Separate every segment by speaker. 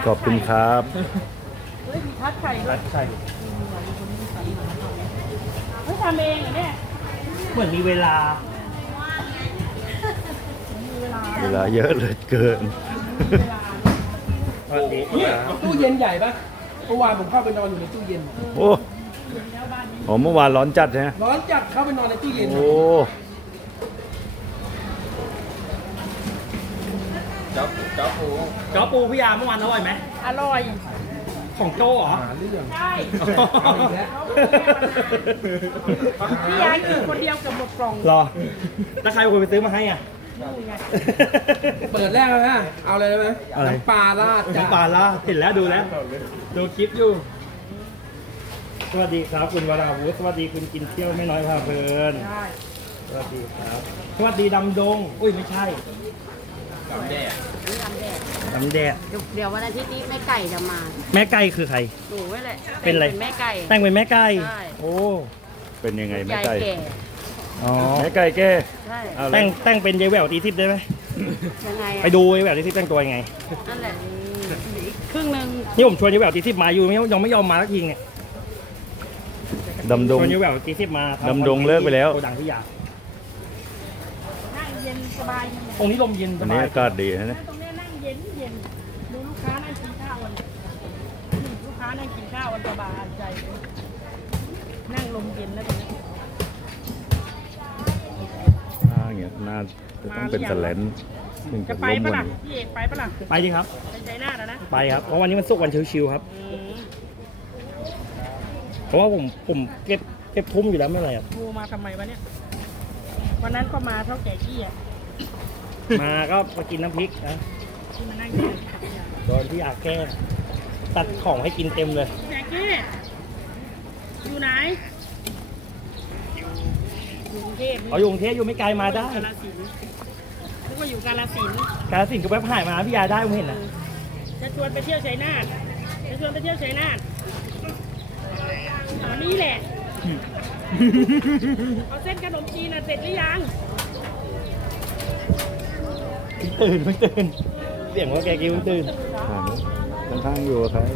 Speaker 1: ขอบคุณครับ
Speaker 2: เฮ้ยมีทัดไข่ด้วย
Speaker 3: ใช่
Speaker 2: เฮ้ยทำเองเหรอเนี่ย
Speaker 3: เหมือนมีเวลา
Speaker 1: เวลาเยอะเหลือเกิน
Speaker 4: นี่ตู้เย็นใหญ่ปะเมื่อวานผมเข้าไปนอนอยู่ในตู้เย็น
Speaker 1: โอ้โหเมื่อวานร้อนจัดใช่ไหม
Speaker 4: ร้อนจัดเข้าไปนอนในตู้เย็น
Speaker 1: โอ้
Speaker 3: จ้อปูพี่ยาเมื่อวานอร่อยไหม
Speaker 2: อร่อย
Speaker 3: ของโจ้เหรอ
Speaker 4: หาเรื่อง
Speaker 2: ใช่
Speaker 4: เอาอีกแล้ว
Speaker 2: พี่ยายกินคนเดียวเกับหมดกล่อง
Speaker 3: รอแล้วใครเป็นคนไปซื้อมาให้อ่ะ
Speaker 2: นี่ไง
Speaker 4: เปิดแรกแล้วนะเอาอะไรได้ไหม
Speaker 3: อะไร
Speaker 4: น้ำปลาราดจ้ะ
Speaker 3: น้ำปลาล่าเห็นแล้วดูแล้ว ดูคลิปอยู่ สวัสดีครับคุณวราวุฒิสวัสดีคุณกินเที่ยวไม่น้อยพาเพลิน
Speaker 2: ใช่
Speaker 3: สวัสดีครับ สวัสดีดำดง อุ้ยไม่ใช่
Speaker 2: นี่ลำแดด
Speaker 3: ดำแดด
Speaker 5: เดี๋ยววันอาทิตย์นี้แม่ไก่จะมา
Speaker 3: แม่ไก่คือใคร
Speaker 5: หนูไว้แหละ
Speaker 3: เป็นอะไร
Speaker 5: แม่ไก่
Speaker 3: แต่งเป็นแม่ไก่
Speaker 5: ใช่
Speaker 3: โอ้
Speaker 1: เป็นยังไงแม่
Speaker 5: ยาย
Speaker 1: ไก่
Speaker 5: แก่
Speaker 1: อ๋อแม่ไก่แก้
Speaker 5: ใช่
Speaker 1: เอาเล
Speaker 3: แต่
Speaker 1: ย
Speaker 3: งเป็นยายแหววตีทิพย์ได้ไหม
Speaker 5: ยังไงอะ
Speaker 3: ไปดูยายแหววตีทิพย์แต่งตัวยังไง
Speaker 5: นั่นแหละอีกครึ่งหนึ่ง
Speaker 3: นี่ผมชวนยายแหววตีทิพย์มาอยู่ยังไม่ยอมมาสักทีเนี่ย
Speaker 1: ดำดง
Speaker 3: ชวนยายแหววตีทิพย์มาทำ
Speaker 1: ดำดงเลิกไปแล้ว
Speaker 3: โกดังที่ยา
Speaker 2: นั่งเย็นสบายดี
Speaker 3: ตรงนี้ลมเย็นส
Speaker 1: วัน
Speaker 3: บา
Speaker 1: นี้
Speaker 3: ย
Speaker 1: อากาศดีนะเนี่ย
Speaker 2: ตรงเนี้ยนั่งเย็นเย็นดูลูกค้านั่งกินข้าวกันลูกค้านั่งกินข้าวกันสบายใจนั่งลมเย็นแล้วตรงนี้
Speaker 1: อย่างเงี้ยน่าจะต้องเป็นสแลนถึงจะ
Speaker 2: จะไป
Speaker 1: ร่ม
Speaker 2: ปะ
Speaker 1: กว่า
Speaker 2: ล่ะ
Speaker 1: นี้
Speaker 2: พี่เอกไปปะล่ะ
Speaker 3: ไปดิครับ
Speaker 2: ไปใจหน้าแล้วนะ
Speaker 3: ไปครับ เพราะวันนี้มันสุกร์วันชิวๆครับ
Speaker 2: อืม
Speaker 3: เพราะว่าผมเก็บทุ่มอยู่แล้วไม่เป็นไรครับ
Speaker 2: โทรมาทำไมวะเนี่ยวันนั้นก็มาเท่าแก่กี้อ่ะ
Speaker 3: มาก็มากินน้ำพริกนะ
Speaker 2: ที่มานั่งกินกับพี่ยา
Speaker 3: โดนที่อยากแกล้งตัดของให้กินเต็มเลย
Speaker 2: แจ๊กกี้อยู่ไหนอยู่กรุงเทพ
Speaker 3: เอาอยู่กรุงเทพอยู่ไม่ไกลมาได้
Speaker 2: กาฬสินธุ์นึกว่าอยู่กาฬสินธุ์
Speaker 3: กาฬสินธุ์ก็แวะผ่านมาพี่ยาได้ผมเห็นนะ
Speaker 2: จะชวนไปเที่ยวชัยนาทจะชวนไปเที่ยวชัยนาทอ๋อนี่แหละเอาเส้นขนมจีนน่ะเสร็จหรือยัง
Speaker 3: เพิ่งตื่นเสียงว่าแกกิ้วตื่น
Speaker 1: ข้างๆอยู่กับใคร
Speaker 2: กำ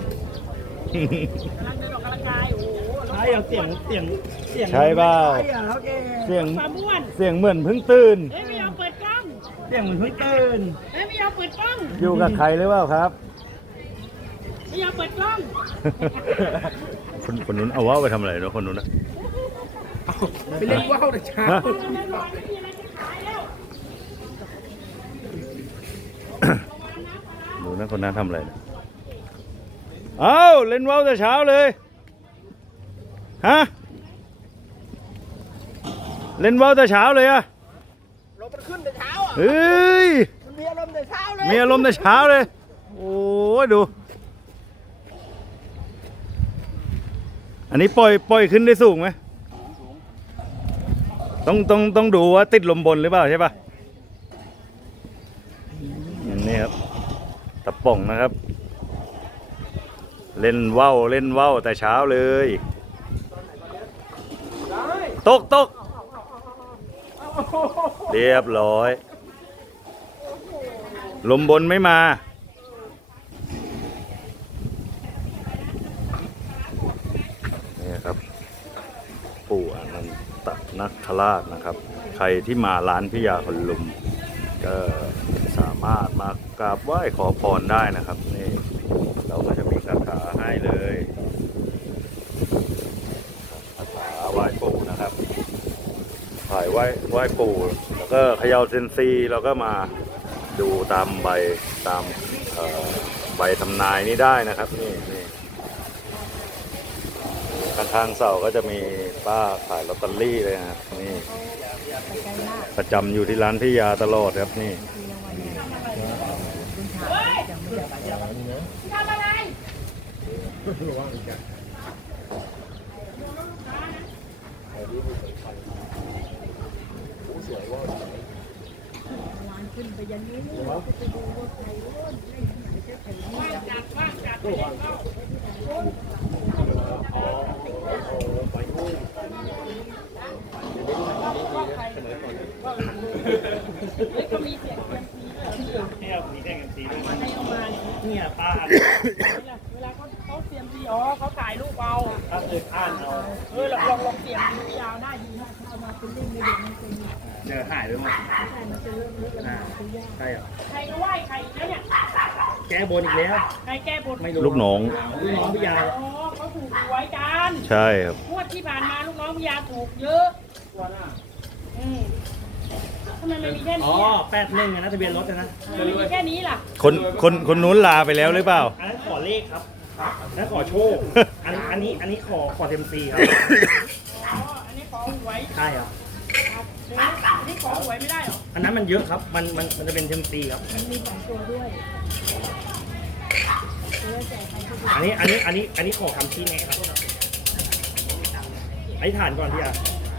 Speaker 2: ลังเดินออกกำลังกายโอ้โห
Speaker 3: ใช่เอาเสียง
Speaker 1: ใช่เปล่า
Speaker 3: ใช่อะแก
Speaker 1: เสียง
Speaker 2: ความอ้วน
Speaker 1: เสียงเหมือนเพิ่งตื่น
Speaker 2: เฮ้ยไม่ยอมเปิดกล้อง
Speaker 3: เสียงเหมือนเพิ่งตื่น
Speaker 2: เฮ้ยไม่ยอมเปิดกล้อง
Speaker 1: อยู่กับใครหรือเปล่าครับ
Speaker 2: ไม่ยอมเปิดกล้อง
Speaker 1: คนนู้นเอาว่าวไปทำอะไรเนาะคนนู้นนะ
Speaker 4: ไปเล่นว่าวแต่เช้า
Speaker 1: ฮะ
Speaker 2: ไม่รวยไม่มีอะไรจะขายแล้ว
Speaker 1: ดูนะคนนั้นทำอะไรนะอ้าวเล่นว่าวแต่เช้าเลยฮะเล่นว่าวแต่เช้าเลยอะ
Speaker 4: ลมมันขึ้นแต่เช้าอ่ะ
Speaker 1: เฮ้ย
Speaker 4: มันมีอารมณ์แต่เช้าเลย
Speaker 1: มีอารมณ์แต่เช้าเลย โอ้ยดู อันนี้ปล่อยขึ้นได้สูงไหมต้องดูว่าติดลมบนหรือเปล่าใช่ปะอย่างนี้ครับตะป่องนะครับ เล่นว่าวแต่เช้าเลย ตกเรียบร้อย ลมบนไม่มานี่ครับ ปู่อนันตนาคราชนะครับ ใครที่มาร้านพิยาคนลุม ก็สามารถมากราบไหว้ขอพรได้นะครับนี่เราก็จะมีคาถาให้เลยคาถาไหว้ปู่นะครับถ่ายไหว้ปู่แล้วก็เขย่าเซยมซีเราก็มาดูตามใบตามใบทำนายนี้ได้นะครับนี่ข้างๆเสาก็จะมีป้าขายลอตเตอรี่เลยนะครับนี่ประจำอยู่ที่ร้านพิยาตลอดครับนี่
Speaker 2: ทำอะไร
Speaker 3: ให้เอาสีแดงกันสีด้วย
Speaker 2: ให้เอามาเนี่ย
Speaker 3: เนี่ยป้า
Speaker 2: เวลาเขาเตรียมทีอ๋อเขาถ่ายรูปเอา
Speaker 3: ถ้าเคยอ่านเอา
Speaker 2: ลองเตรียมดูยาวได้ดีนะเอามาเป็นเล่มในเด็กมันเป็น
Speaker 3: เจอหายไปหมด
Speaker 2: ใช่มันจะเริ่มเริ่มแล้วมันจะยาก
Speaker 3: ใช่เหรอ
Speaker 2: ใครก็ไหว้ใครนะเนี่ย
Speaker 3: แก้บนอีกแล้ว
Speaker 2: ใครแก้บน
Speaker 3: ไม่รู้
Speaker 1: ลูกน้อง
Speaker 3: ลูกน้องพี่ยา
Speaker 2: อ๋อเขาถูกหวยกัน
Speaker 1: ใช่ครับ
Speaker 2: งวดที่ผ่านมาลูกน้องพี่ยาถูกเยอะอืมทำไมมันมีแค่
Speaker 3: อ๋อ
Speaker 2: นี้อ่ะ
Speaker 3: 81นะทะเบียนรถนะ
Speaker 2: ทำไมมันมีแค่นี้ล่ะ
Speaker 1: คนนู้นลาไปแล้วหรือเปล่า
Speaker 3: อันนั้นขอเลขครับนั่นขอโชคอันนี้ขอเต็มซีครับ
Speaker 2: อ๋อ อันนี้ขอหวย
Speaker 3: ใช่ครับ
Speaker 2: ครับอันนี้ขอหวยไม่ได้เหรอ
Speaker 3: อันนั้นมันเยอะครับ มันจะเป็นเต็มซีครับ
Speaker 2: มันมี2ตัวด้วยจะได้แจกใครก็ได้
Speaker 3: อันนี้ขอคำชี้แนะครับไอ้ฐานก่อนพี่ยา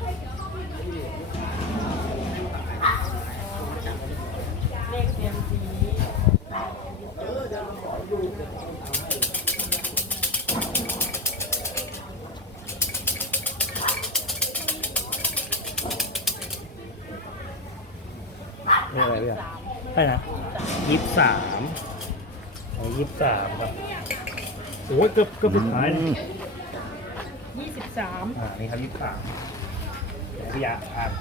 Speaker 2: เลขเซียมซี
Speaker 3: นี่อะไรพี่ยาใช่นะ23ครับโอ้ยเกือบสุดท้ายนะ
Speaker 2: 23
Speaker 3: นี่ครับ23พี่ยาอ่าน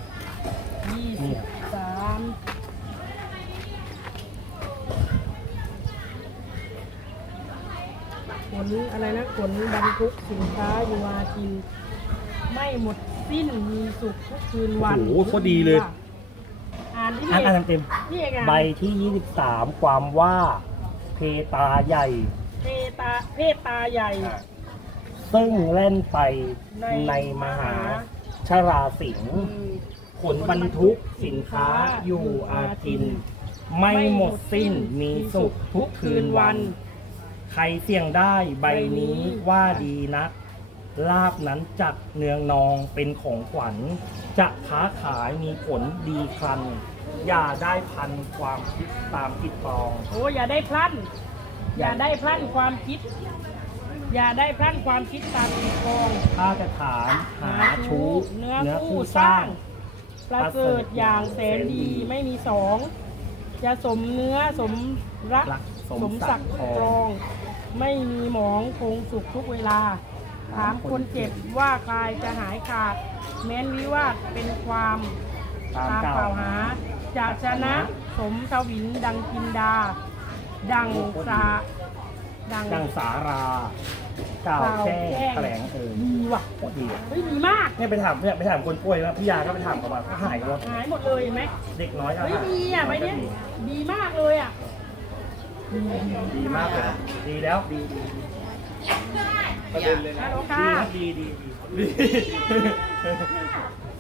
Speaker 2: ขนอะไรนะขนบรรทุกสินค้าอยู่วากิน ไม่หมดสิ้นมีสุขทุกคืนวัน
Speaker 3: โอ้โหโคตรดีเลย
Speaker 2: อ่านที่
Speaker 3: อ่านเต็ม
Speaker 2: นี่เอง
Speaker 3: ใบที่ 23 ความว่าเพตาใหญ่
Speaker 2: เพศตาใหญ่
Speaker 3: ซึ่งเล่นไป
Speaker 2: ใน
Speaker 3: ในมหาชราสิงห์ขนบรรทุกสินค้าอยู่อาทิน ไม่หมดสิ้นมีสุขทุกคืนวัน ใครเสี่ยงได้ใบนี้ว่าดีนัก ลาบนั้นจัดเนืองนองเป็นของขวัญ จะค้าขายมีผลดีครัน อย่าได้พันความคิดตามคิดปอง
Speaker 2: โอ้อย่าได้พลั้น อย่าได้พลั้นความคิด อย่าได้พลั้นความคิดตามติดกอง
Speaker 3: ถ้าจะถามหาชู้
Speaker 2: เนื้อคู่สร้าง ประเสริฐอย่างแสนดีไม่มีสองจะสมเนื้อสมรัก
Speaker 3: รัก
Speaker 2: สมศักดิ์ครอง ไม่มีหมองคงสุขทุกเวลา ถามคนเจ็บว่าใครจะหายขาด แม้นวิวาทเป็นความ
Speaker 3: ตาม
Speaker 2: ตาม
Speaker 3: ก
Speaker 2: ก
Speaker 3: ล่า
Speaker 2: ล่าว ว
Speaker 3: หา
Speaker 2: หาจะชนะสมทวินดังกินดา ดังสาดัง
Speaker 3: ดังสาราเก่าวแช่แถลง
Speaker 2: ดีว่ะ
Speaker 3: โคตรดีอะ
Speaker 2: เฮ้ยดีมาก
Speaker 3: เนี่ยไปถามคนป่วยว่าพี่ยาก็ไปถามเขาว่าเขาหายกันหมด
Speaker 2: หายหมดเลยเห็นไหม
Speaker 3: เด็กน้อยก็
Speaker 2: เฮ้ย
Speaker 3: หาย
Speaker 2: ดีอ่ะใบเนี้ยดีมากเลยอ่ะ
Speaker 3: ดีมากเลยนะดีแล้วดีประเด็นเลยนะ
Speaker 2: ฮัลโหล
Speaker 3: ดี
Speaker 2: ค่ะ
Speaker 3: ครับดี